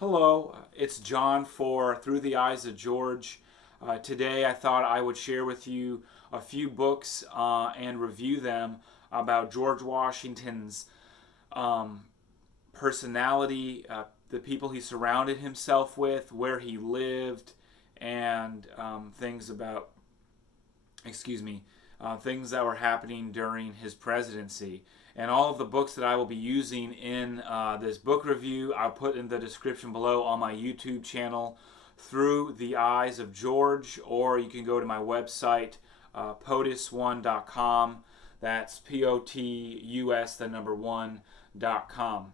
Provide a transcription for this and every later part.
Hello, it's John for Through the Eyes of George. Today I thought I would share with you a few books and review them about George Washington's um, personality, the people he surrounded himself with, where he lived, and things that were happening during his presidency. And all of the books that I will be using in this book review, I'll put in the description below on my YouTube channel, Through the Eyes of George, or you can go to my website, pt1.com. That's POTUS, the number 1.com.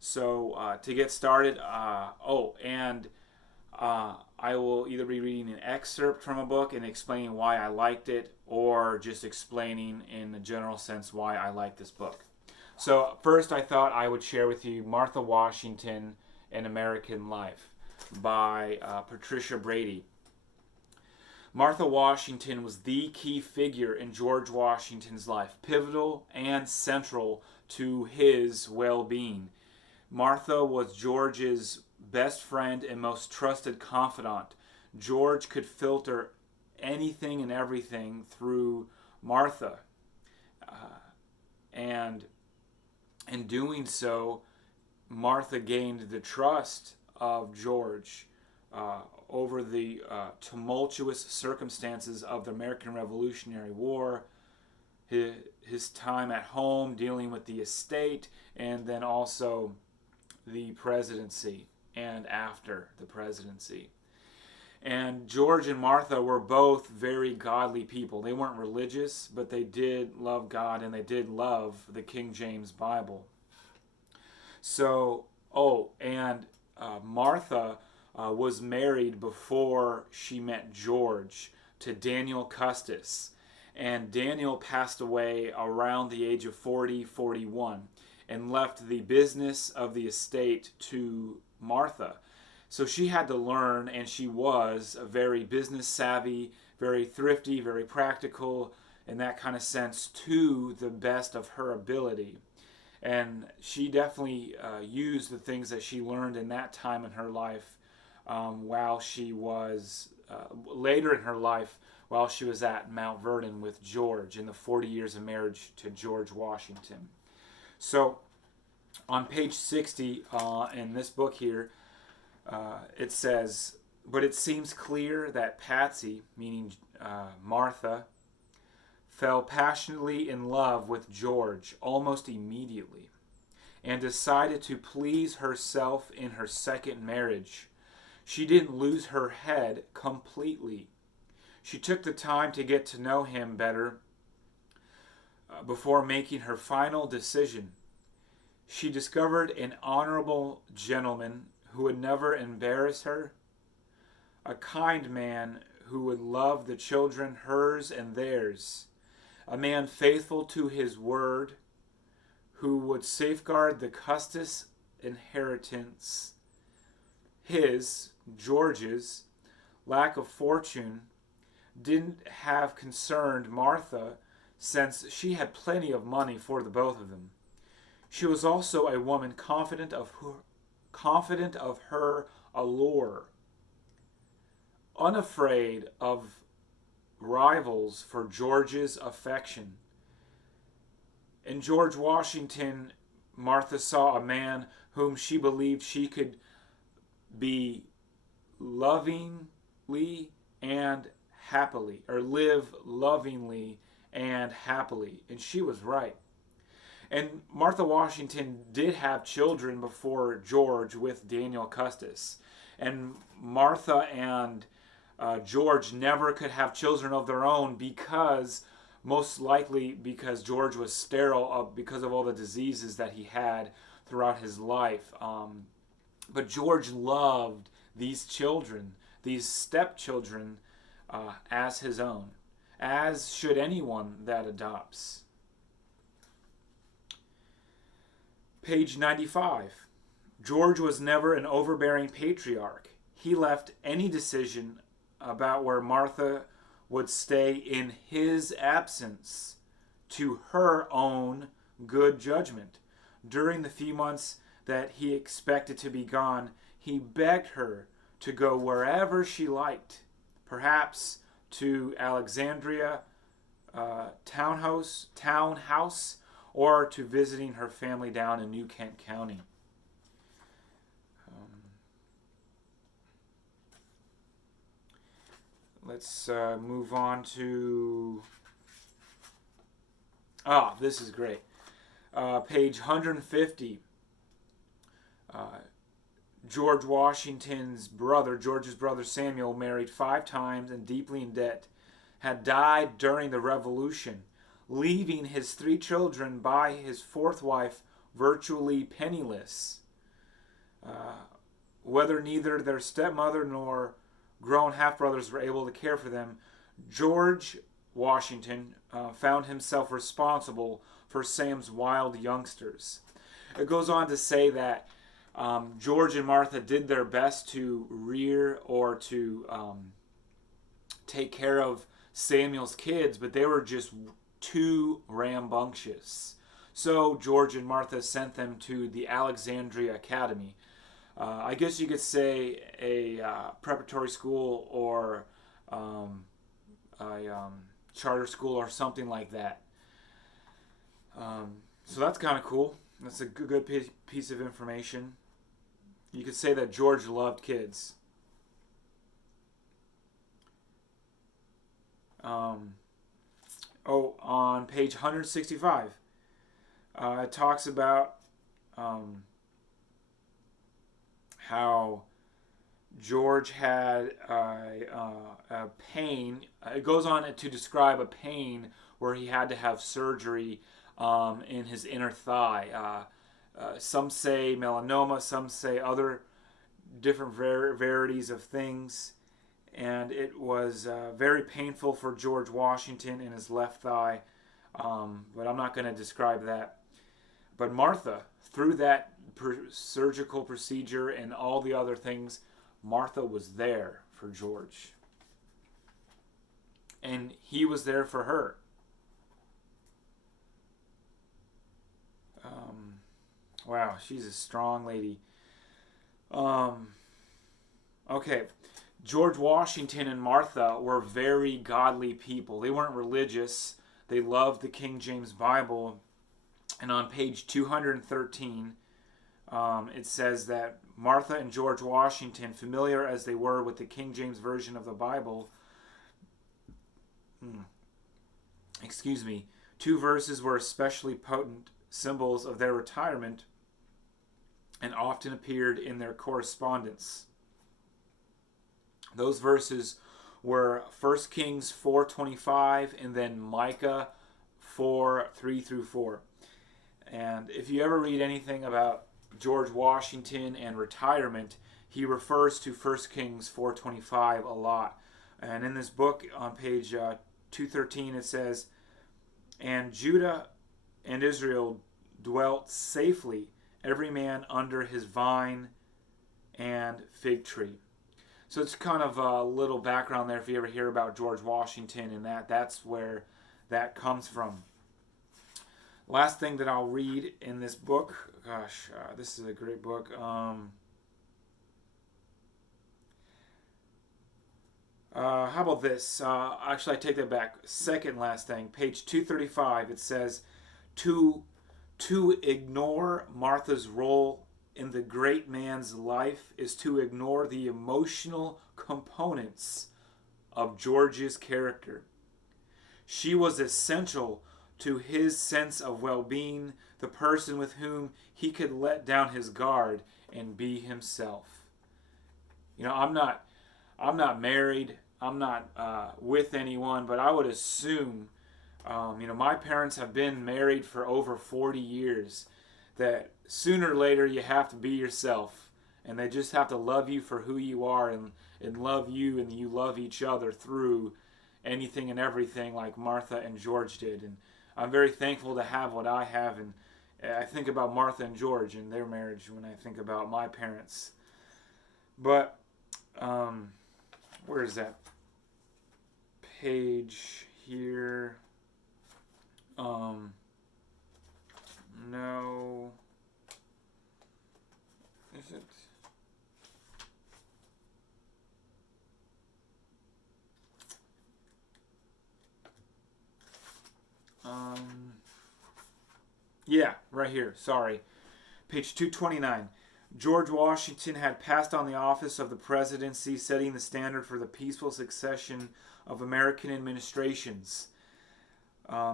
So to get started, I will either be reading an excerpt from a book and explaining why I liked it, or just explaining in a general sense why I like this book. So first I thought I would share with you Martha Washington, An American Life by Patricia Brady. Martha Washington was the key figure in George Washington's life, pivotal and central to his well-being. Martha was George's best friend and most trusted confidant. George could filter anything and everything through Martha. And in doing so, Martha gained the trust of George over the tumultuous circumstances of the American Revolutionary War, his time at home dealing with the estate, and then also the presidency and after the presidency. And George and Martha were both very godly people. They weren't religious, but they did love God and they did love the King James Bible. So, Martha was married before she met George to Daniel Custis. And Daniel passed away around the age of 41 and left the business of the estate to Martha. So she had to learn, and she was a very business savvy, very thrifty, very practical, in that kind of sense, to the best of her ability. And she definitely used the things that she learned in that time in her life while she was, later in her life, while she was at Mount Vernon with George in the 40 years of marriage to George Washington. So on page 60 in this book here, it says, "But it seems clear that Patsy," meaning Martha, "fell passionately in love with George almost immediately and decided to please herself in her second marriage. She didn't lose her head completely. She took the time to get to know him better before making her final decision. She discovered an honorable gentleman who would never embarrass her, a kind man who would love the children, hers and theirs, a man faithful to his word, who would safeguard the Custis inheritance. His, George's, lack of fortune didn't have concerned Martha, since she had plenty of money for the both of them. She was also a woman confident of her allure, unafraid of rivals for George's affection. In George Washington, Martha saw a man whom she believed she could be lovingly and happily, or live lovingly and happily. And she was right. And Martha Washington did have children before George with Daniel Custis. And Martha and George never could have children of their own, because most likely because George was sterile because of all the diseases that he had throughout his life. But George loved these children, these stepchildren, as his own, as should anyone that adopts. Page 95. George was never an overbearing patriarch. He left any decision about where Martha would stay in his absence to her own good judgment. During the few months that he expected to be gone, he begged her to go wherever she liked, perhaps to Alexandria townhouse, or to visiting her family down in New Kent County. Let's move on to... this is great. Page 150. George's brother Samuel, married 5 times and deeply in debt, had died during the Revolution, leaving his 3 children by his 4th wife virtually penniless. Whether neither their stepmother nor grown half-brothers were able to care for them, George Washington found himself responsible for Sam's wild youngsters. It goes on to say that George and Martha did their best to rear or to take care of Samuel's kids, but they were just too rambunctious. So George and Martha sent them to the Alexandria Academy. I guess you could say a preparatory school or a charter school or something like that. So that's kind of cool. That's a good piece of information. You could say that George loved kids. On page 165, it talks about how George had a pain. It goes on to describe a pain where he had to have surgery in his inner thigh. Some say melanoma, some say other different varieties of things. And it was very painful for George Washington in his left thigh. But I'm not going to describe that. But Martha, through that surgical procedure and all the other things, Martha was there for George. And he was there for her. Wow, she's a strong lady. Okay. George Washington and Martha were very godly people. They weren't religious. They loved the King James Bible. And on page 213, it says that Martha and George Washington, familiar as they were with the King James Version of the Bible, 2 verses were especially potent symbols of their retirement and often appeared in their correspondence. Those verses were 1 Kings 4:25 and then Micah 4:3-4. And if you ever read anything about George Washington and retirement, he refers to 1 Kings 4:25 a lot. And in this book on page 213 it says, "And Judah and Israel dwelt safely, every man under his vine and fig tree." So it's kind of a little background there if you ever hear about George Washington and that's where that comes from. Last thing that I'll read in this book, this is a great book. How about this? Actually, I take that back. Second last thing, page 235, it says, to ignore Martha's role in the great man's life is to ignore the emotional components of George's character. She was essential to his sense of well-being, the person with whom he could let down his guard and be himself. You know, I'm not married. I'm not with anyone, but I would assume, my parents have been married for over 40 years, that sooner or later you have to be yourself, and they just have to love you for who you are and love you, and you love each other through anything and everything like Martha and George did. And I'm very thankful to have what I have, and I think about Martha and George and their marriage when I think about my parents. But where is that page here? No. Is it? right here, sorry. Page 229. George Washington had passed on the office of the presidency, setting the standard for the peaceful succession of American administrations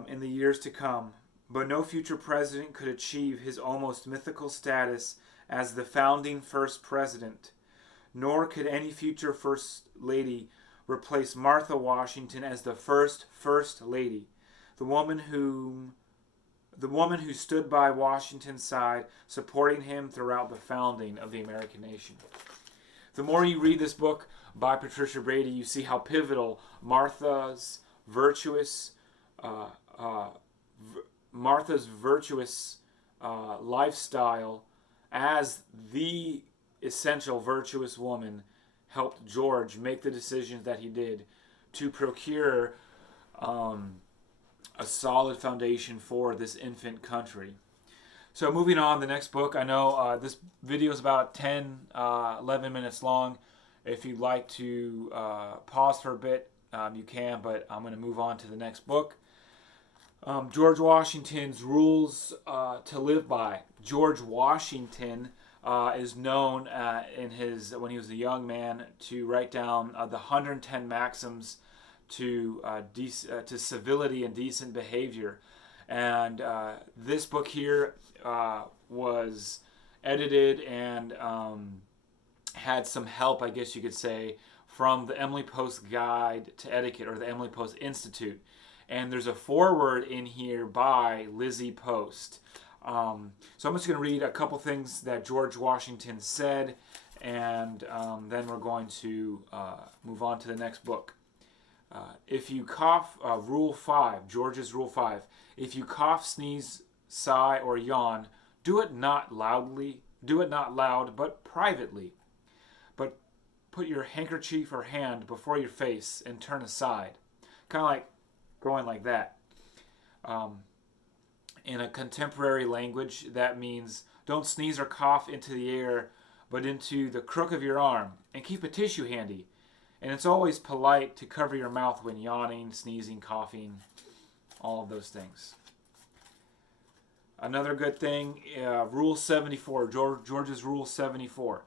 in the years to come. But no future president could achieve his almost mythical status as the founding first president, nor could any future first lady replace Martha Washington as the first lady, the woman who stood by Washington's side, supporting him throughout the founding of the American nation. The more you read this book by Patricia Brady, you see how pivotal Martha's virtuous lifestyle as the essential virtuous woman helped George make the decisions that he did to procure a solid foundation for this infant country. So moving on, the next book. I know this video is about 10, 11 minutes long. If you'd like to pause for a bit, you can, but I'm going to move on to the next book. George Washington's Rules to Live By. George Washington is known when he was a young man to write down the 110 maxims to civility and decent behavior. And this book here was edited and had some help, I guess you could say, from the Emily Post Guide to Etiquette, or the Emily Post Institute. And there's a foreword in here by Lizzie Post. So I'm just going to read a couple things that George Washington said, and then we're going to move on to the next book. If you cough, Rule 5, George's Rule 5. If you cough, sneeze, sigh, or yawn, do it not loud, but privately. But put your handkerchief or hand before your face and turn aside. Kind of like going like that. In a contemporary language, that means don't sneeze or cough into the air, but into the crook of your arm, and keep a tissue handy. And it's always polite to cover your mouth when yawning, sneezing, coughing, all of those things. Another good thing, Rule 74, George's Rule 74.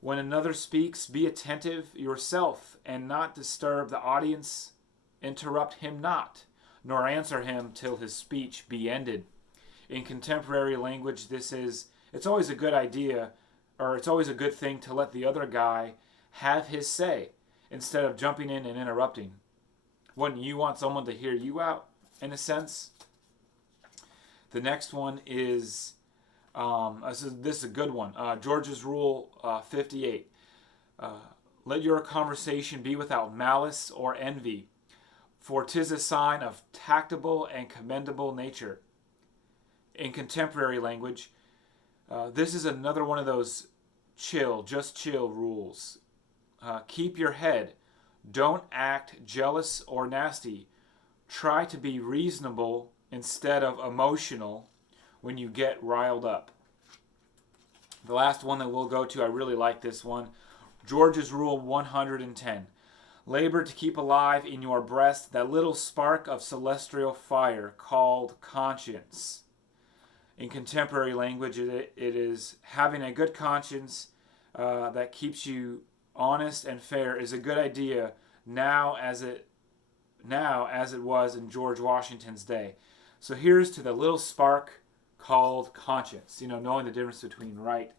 When another speaks, be attentive yourself and not disturb the audience. Interrupt him not, nor answer him till his speech be ended. In contemporary language, it's always a good idea, or it's always a good thing to let the other guy have his say, instead of jumping in and interrupting. Wouldn't you want someone to hear you out, in a sense? The next one is, this is a good one, George's Rule 58. Let your conversation be without malice or envy, for 'tis a sign of tactable and commendable nature. In contemporary language, this is another one of those just chill rules. Keep your head. Don't act jealous or nasty. Try to be reasonable instead of emotional when you get riled up. The last one that we'll go to, I really like this one. George's Rule 110. Labor to keep alive in your breast that little spark of celestial fire called conscience. In contemporary language, it is having a good conscience that keeps you honest and fair is a good idea now as it was in George Washington's day. So here's to the little spark called conscience, knowing the difference between right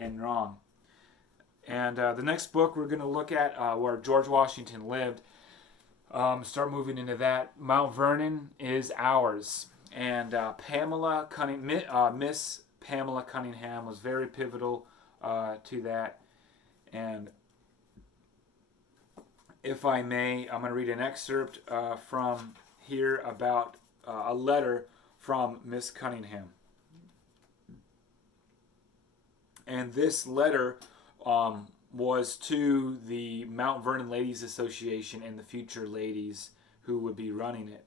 and wrong. And the next book we're going to look at where George Washington lived, start moving into that. Mount Vernon is ours. And Miss Pamela Cunningham was very pivotal to that. And if I may, I'm going to read an excerpt from here about a letter from Miss Cunningham. And this letter was to the Mount Vernon Ladies Association and the future ladies who would be running it.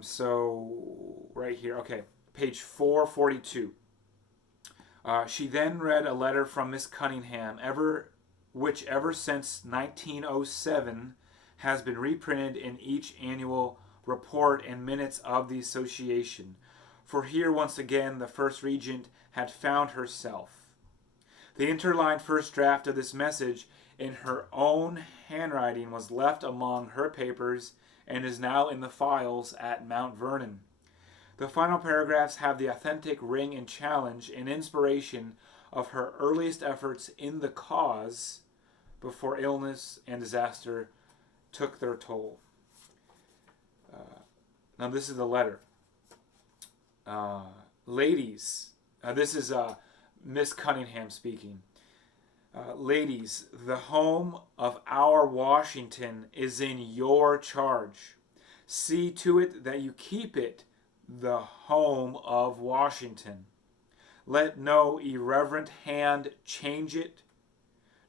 So right here, okay, page 442. She then read a letter from Miss Cunningham, which ever since 1907 has been reprinted in each annual report and minutes of the association. for here once again the first regent had found herself. The interlined first draft of this message in her own handwriting was left among her papers and is now in the files at Mount Vernon. The final paragraphs have the authentic ring and challenge and inspiration of her earliest efforts in the cause before illness and disaster took their toll. Now this is the letter. Ladies, this is Miss Cunningham speaking. Ladies, the home of our Washington is in your charge. See to it that you keep it the home of Washington. Let no irreverent hand change it.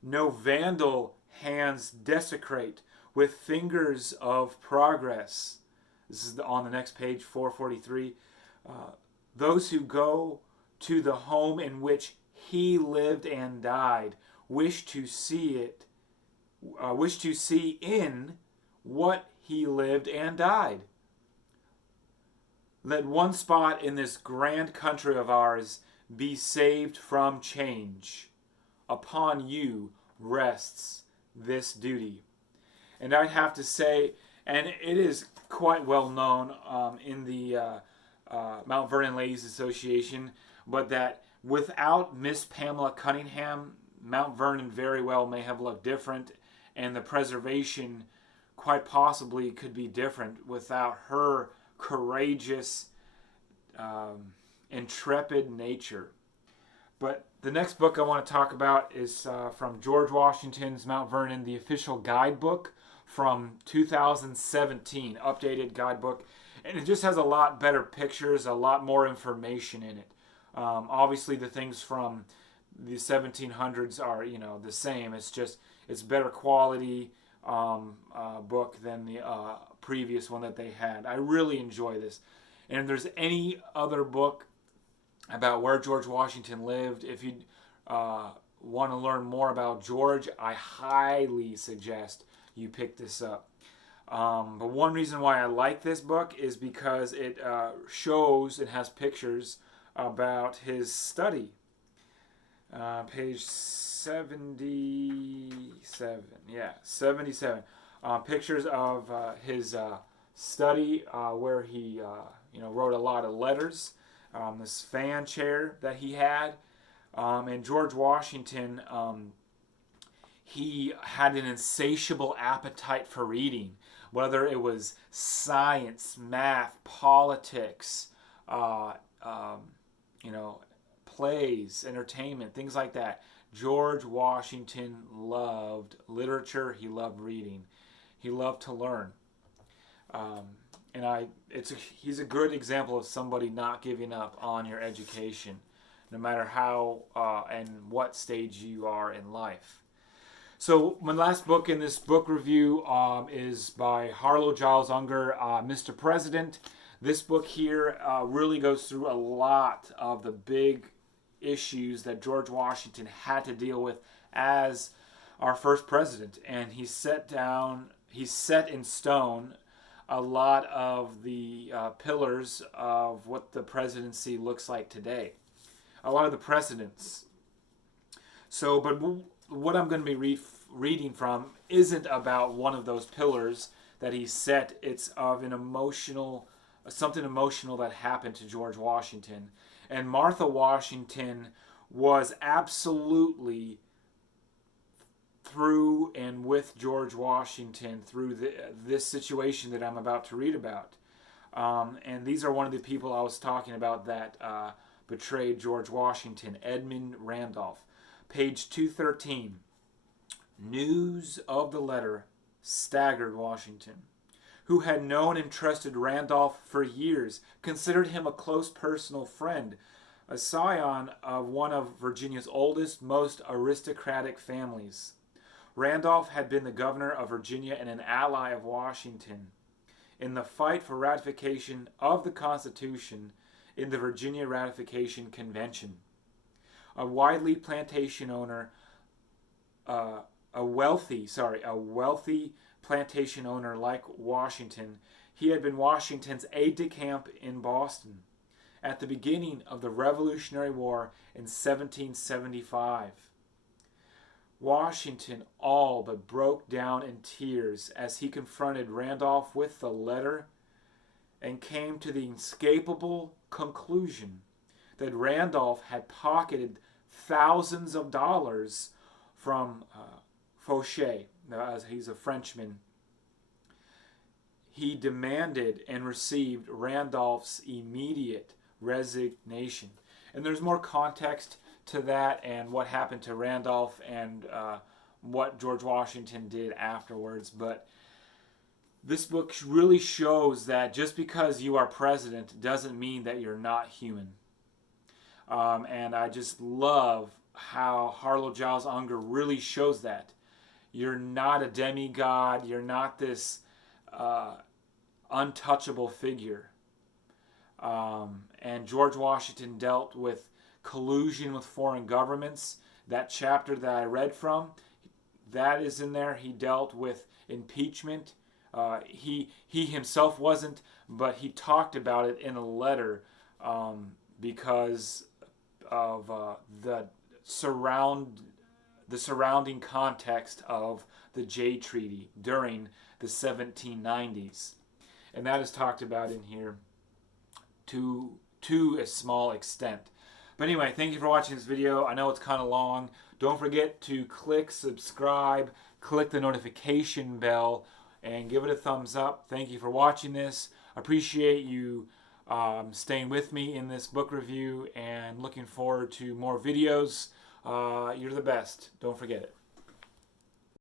No vandal hands desecrate with fingers of progress. This is on the next page, 443. Those who go to the home in which he lived and died wish to see in what he lived and died. Let one spot in this grand country of ours be saved from change. Upon you rests this duty. And I'd have to say, and it is quite well known in the Mount Vernon Ladies Association, but that without Miss Pamela Cunningham, Mount Vernon very well may have looked different, and the preservation quite possibly could be different without her courageous, intrepid nature. But the next book I want to talk about is from George Washington's Mount Vernon, the official guidebook from 2017, updated guidebook. And it just has a lot better pictures, a lot more information in it. Obviously, the things from the 1700s are, the same. It's better quality book than the previous one that they had. I really enjoy this. And if there's any other book about where George Washington lived, if you want to learn more about George, I highly suggest you pick this up. But one reason why I like this book is because it shows, it has pictures about his study. Page 77. Yeah, 77. Pictures of his study where he wrote a lot of letters. This fan chair that he had. And George Washington, he had an insatiable appetite for reading, whether it was science, math, politics, plays, entertainment, things like that. George Washington loved literature. He loved reading. He loved to learn. He's a good example of somebody not giving up on your education, no matter how and what stage you are in life. So my last book in this book review is by Harlow, Giles, Unger, Mr. President. This book here really goes through a lot of the big issues that George Washington had to deal with as our first president, and he set in stone a lot of the pillars of what the presidency looks like today, a lot of the precedents. So, but what I'm going to be reading from isn't about one of those pillars that he set. It's of something emotional that happened to George Washington. And Martha Washington was absolutely through and with George Washington through this situation that I'm about to read about. And these are one of the people I was talking about that betrayed George Washington, Edmund Randolph. Page 213. News of the letter staggered Washington, who had known and trusted Randolph for years, considered him a close personal friend, a scion of one of Virginia's oldest, most aristocratic families. Randolph had been the governor of Virginia and an ally of Washington in the fight for ratification of the Constitution in the Virginia Ratification Convention. A wealthy plantation owner like Washington, he had been Washington's aide-de-camp in Boston. at the beginning of the Revolutionary War in 1775. Washington all but broke down in tears as he confronted Randolph with the letter and came to the inescapable conclusion that Randolph had pocketed thousands of dollars from Fauché. As he's a Frenchman. He demanded and received Randolph's immediate resignation. And there's more context to that and what happened to Randolph and what George Washington did afterwards. But this book really shows that just because you are president doesn't mean that you're not human. And I just love how Harlow, Giles, Unger really shows that. You're not a demigod. You're not this untouchable figure. And George Washington dealt with collusion with foreign governments. That chapter that I read from, that is in there. He dealt with impeachment. He himself wasn't, but he talked about it in a letter because of the surrounding context of the Jay Treaty during the 1790s. And that is talked about in here to a small extent. But anyway, thank you for watching this video. I know it's kind of long. Don't forget to click subscribe, click the notification bell, and give it a thumbs up. Thank you for watching this. Appreciate you staying with me in this book review and looking forward to more videos. You're the best. Don't forget it.